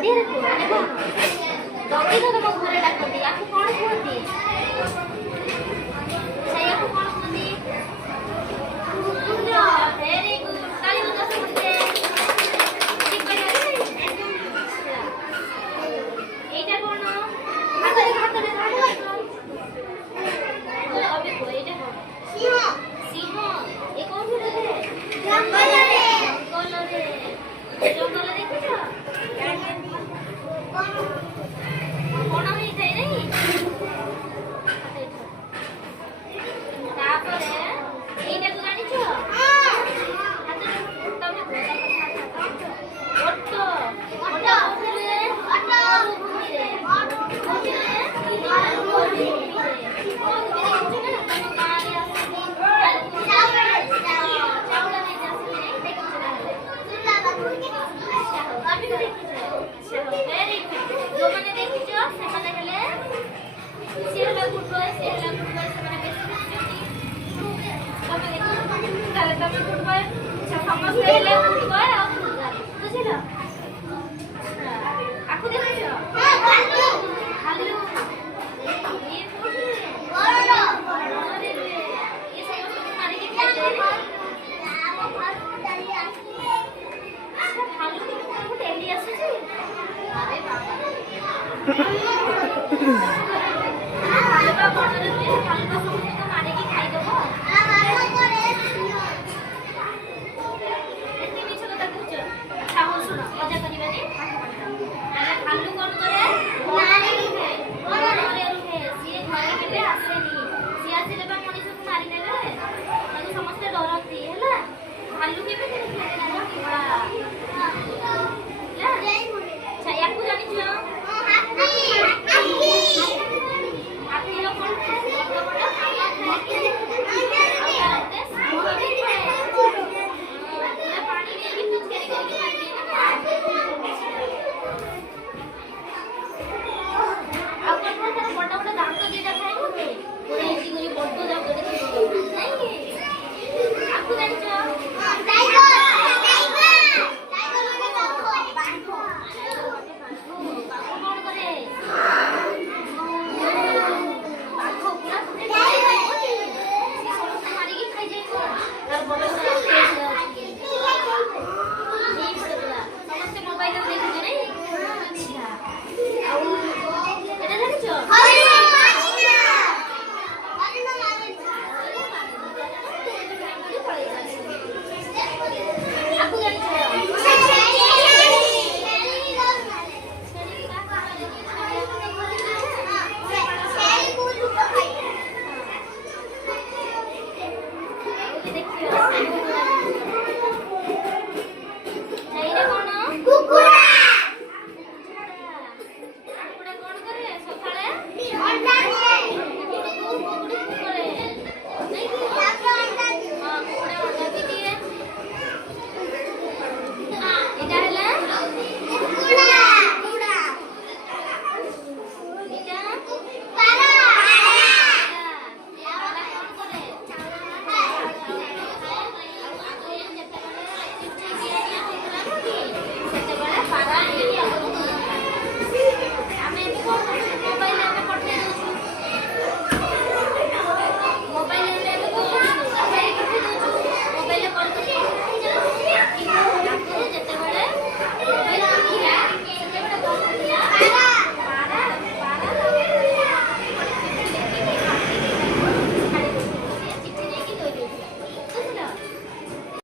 ଓଡ଼ିଆରେ କୁହ ମାନେ କ'ଣ? ଦଗି ତ ତମ ଘରେ ଡାକନ୍ତି ୟାକୁ କ'ଣ କୁହନ୍ତି? ସେଇଆକୁ କ'ଣ କୁହନ୍ତି? କୁକୁର। ଭେରି ଗୁଡ୍ ତାଳି ବଜାଅ ସମସ୍ତେ। ଠିକ୍ କହିଲେ? ଏଇଟା କ'ଣ? ହାତରେ ହାତରେ ହାତରେ ତମେ କୁହ ଏଇଟା କ'ଣ? ସିଂହ। ସିଂହ। ଏ କୋଉଠି ରୁହେ? ଜଙ୍ଗଲରେ। ଜଙ୍ଗଲରେ। ଜଙ୍ଗଲ ଦେଖିଛ? କ'ଣ ହେଇଥାଏ ନାଇଁ? ତାପରେ ଏଇଟାକୁ ଜାଣିଛ? ତମେ କୁହ ଓଟ। ଓଟ କୋଉଥିରେ? ମରୁଭୂମିରେ। କୋଉଥିରେ? ମରୁଭୂମିରେ। ଚାଉଳ ନେଇକି ଆସିଲେ ଦେଖିଛ ତାହେଲେ? ତମେ ବି ଦେଖିଛ? Very good. ଯୋଉମାନେ ଦେଖିଛ ସେମାନେ ହେଲେ ସିଏ ହେଲା ଗୁଡ୍ ବୟ, ସିଏ ହେଲା ଗୁଡ୍ ବୟ, ସେମାନେ ବେଶୀ ଦେଖିଛନ୍ତି। ତମେ ଦେଖିଛ ତାହେଲେ ତମେ ଗୁଡ୍ ବୟ, ସମସ୍ତେ ହେଲେ ଗୁଡ୍ ବୟ ଆଉ ଗୁଡ୍ ଗାର୍ଲ। ବୁଝିଲ? ଆକୁ ଦେଖିଛ? ଭାଲୁ। ଇଏ କୋଉଠି? ବଣରେ ରୁହେ। ଇଏ ସମସ୍ତଙ୍କୁ ମାରିକି ଖାଇଯାଏ। ଭାଲୁ ତମକୁ ଡେଲି ଆସୁଛି? ଆରେ ବାବା। ଭାଲୁ ବା ବଣରେ ରୁହେ, ଭାଲୁ ବା ସମସ୍ତଙ୍କୁ